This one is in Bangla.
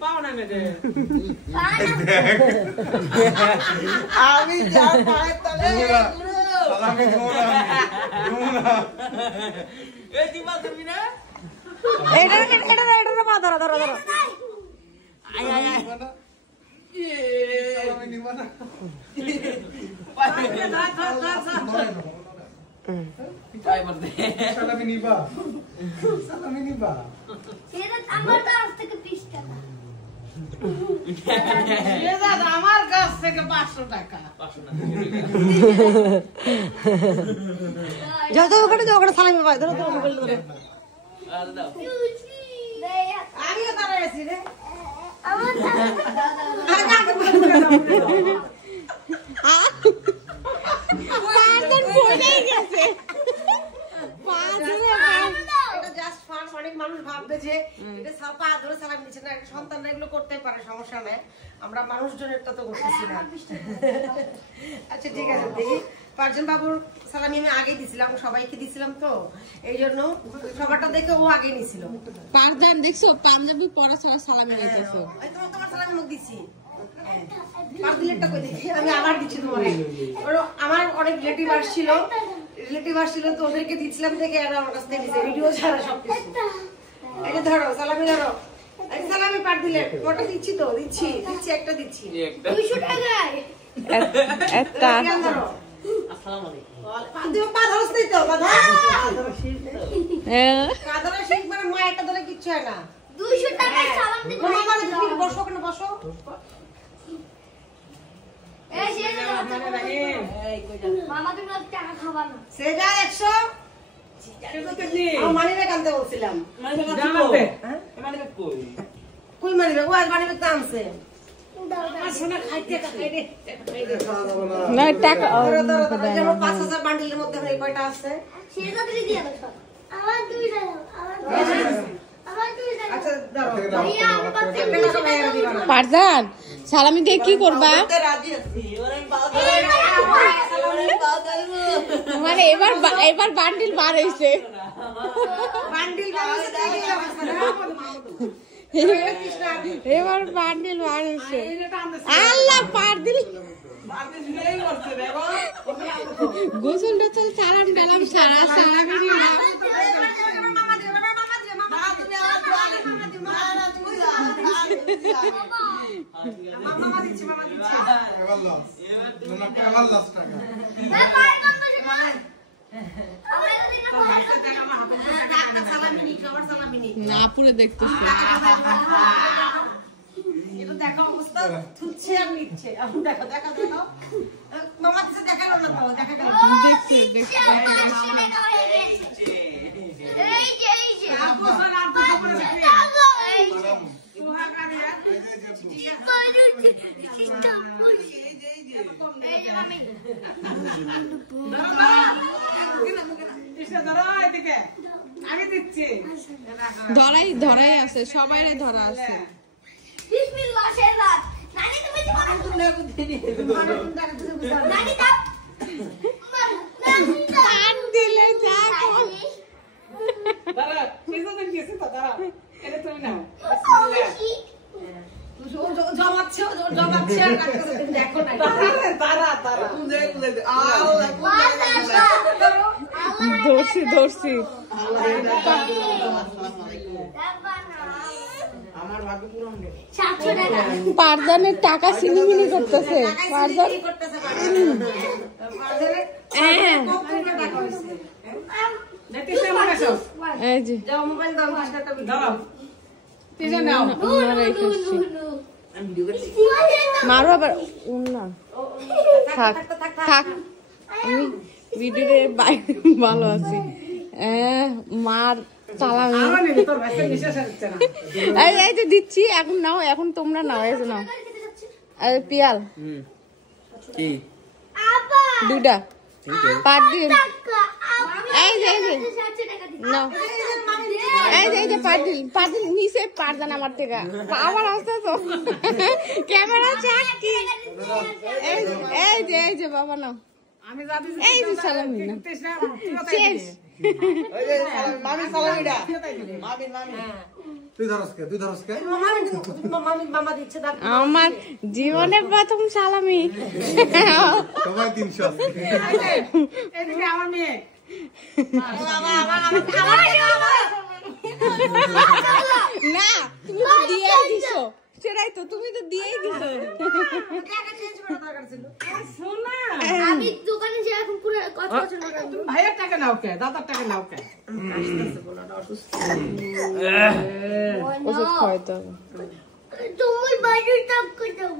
পাও না মেরে আমি যা পায়ে তলে সালামি দুমুনা এই দিবা তুমি না এটা পা ধরো আয় আয় আয় সালামি নিবা না পাই মরতে সালামি নিবা সেটা আমার কাছ থেকে 30 টাকা আমার কাছ থেকে 500 টাকা যত ওখানে সালামি পাই ধরো মোবাইল ধরে আমিও দাঁড়ায় আছি রে আমার অনেক মানুষ ভাববে যে এটা পা ধরে সালামি দিচ্ছে না, সন্তানরা এগুলো করতে পারে, সমস্যা নেই, আমরা মানুষজনের তো করতেছি না। আচ্ছা ঠিক আছে, দেখি পারজন বাবুর সালামি আমি আগে দিছিলাম, সবাইকে দিছিলাম তো এই জন্য সবারটা দেখে ও আগে নিছিল। পারদান দেখছো পাঞ্জাবি পরা ছাড়া সালামি দিতেছো। তোমার সালামি মুখ দিছি, আমি আবার দিচ্ছি তোমার। আমার অনেক রিলেটিভ আসছিল তো ওদেরকে দিচ্ছিলাম থেকে আমার কাছ থেকে ভিডিও ছাড়া সবকিছু। এই যে ধরো সালামি, ধরো সালামি পার দিলে ওটা দিচ্ছি তো, দিচ্ছি একটা দিচ্ছি 200 টাকায় একটা ধরো। আসসালামু আলাইকুম পা ধরস নাই তো, পা ধরো শীত মানে মা একটা ধরে কিচ্ছু হয় না। 200 টাকায় সালাম দিতে বসো ওখানে বসো। এই সে মামা তুমি টাকা খাবা না সে যা 100 মানি ব্যাগ আনতে বলছিলাম। কই মানি ব্যাগ? ও আজ মানি ব্যাগ তো আনছে। না টাকা 5000 বান্ডিলের মধ্যে এই কয়টা আছে? সেটা দিলে দিয়ে দাও সব। আমার 2 টাকা আমার 2 টাকা আচ্ছা ধরো ভাইয়া আমি বাচ্চা পারদান সালামি দিয়ে কি করবা? রাজি আছি। মানে এবার বান্ডিল বার হইছে। বান্ডিল এবার বান্ডিল বার হইছে। আল্লাহ পারদিল গোসল টোসল সালাম ডালাম সারা সালামি দিলাম। না পুরো দেখতেছি দেখা অবস্থা থুচ্ছে আর নিচ্ছে। দেখো মামা দিচ্ছে, দেখালো না তো, দেখা গেল দেখছি এই যে ধরাই আছে, সবাই ধরা আছে। বিসমিল্লাহ শেররাত নানি তুমি দিবা না নানি দাও আর দিলে যা দাঁড়া কিসে দেন কিসে তো দাঁড়া এটা তুমি নাও জমাচ্ছে আর দেখো না। তারা ধরছি আমার ভাগ্য পুরো 700 টাকা পারদানের টাকা সিনিমিনি করতেছে। পারদান এই যে মোবাইল দাও, দাঁড়াও তিনটা নাও মারো আবার না থাক থাক আমি ভিডিওতে ভালো আছি। মার চালামি এই যে দিচ্ছি, এখন নাও, এখন তোমরা নাও, এই যে নাও পিয়াল দুইটা পার দিন। এই যে নাও, এই যে পারদিন নিচে পারদান আমার থেকে আবার আসতে তো ক্যামেরা চাকি। এই যে বাবা নাও, এই যে সালামি না শেষ। তুই ধরস কে? তুই ধরস কে? মামা দিচ্ছে দাও। আমার জীবনের প্রথম সালামি। সবাই 300 আছে। এদিকে আমার মেয়ে। না তুমি তো দিয়েই দিছো, সেটাই তো, তুমি তো দিয়েই দিছো। টাকা চেঞ্জ করা দরকার ছিল। শোনা, আমি দোকানে যে এখন পুরো কত বছর লাগাবো তুমি ভাইয়ের টাকা নাও কে? দাদার টাকা নাও কে? ওষুধ খাওয়াইতে হবে। তুমি বাড়ির টাকা দাও